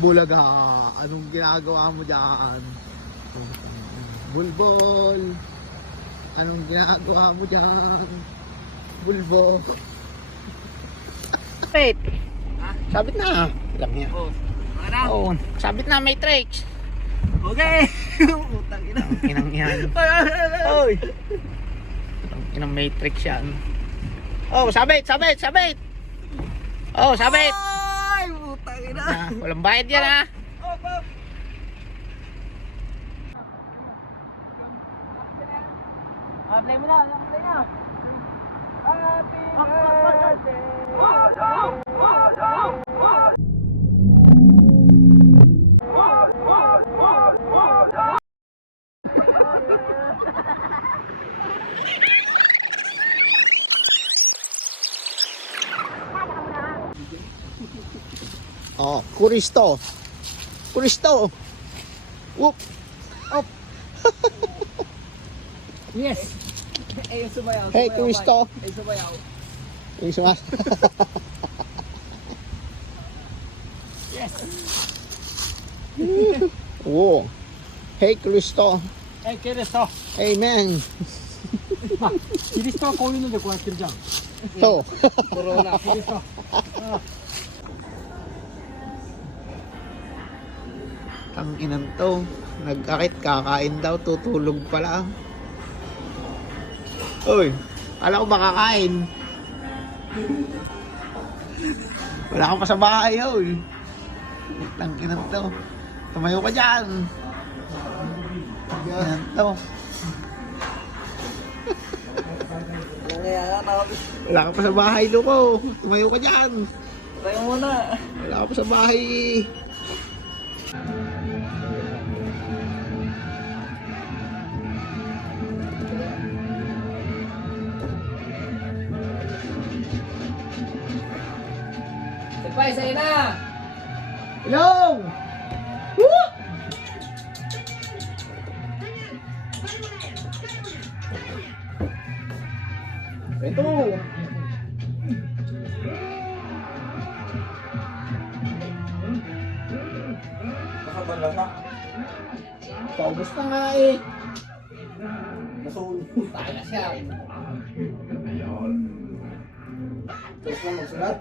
Bulaga, anong ginagawa mo dyan? Bulbol, anong ginagawa mo dyan? Bulbo. Wait, sabit na. Lang yan. Oo, sabit na, matrix. Okay. Utang ina. Inang yan. Oy. Inang matrix yan. Oh, sabit. Oh, sabit. Ay, utang ina. Walang bayad yan ha. Play mo na, play na. Happy birthday. Oh, Kuristo. Whoop. Up. Yes. Eh, sumayaw. Hey, Kuristo. Eh, sumayaw. Yung suma. Yes. Whoa. Hey, Kuristo. Eh, キリスト。 Amen. キリストはこういうのでこうやってるじゃん。So. コロナ、キリスト。Tanginan to. Nag-akit, kakain daw, tutulog pala. Uy, kala ko makakain. Wala ka pa sa bahay, uy. Tanginan to. Tumayo ka dyan. Tanginan to. Wala ka pa sa bahay, loko. Tumayo ka dyan. Tayo muna. Wala ka pa sa bahay. Bye, sa'yo na! Ilong! Woo! Ito! Nakabala na. Paubos na nga eh. Nasulo. Tayo na siya. Tapos lang magsulat.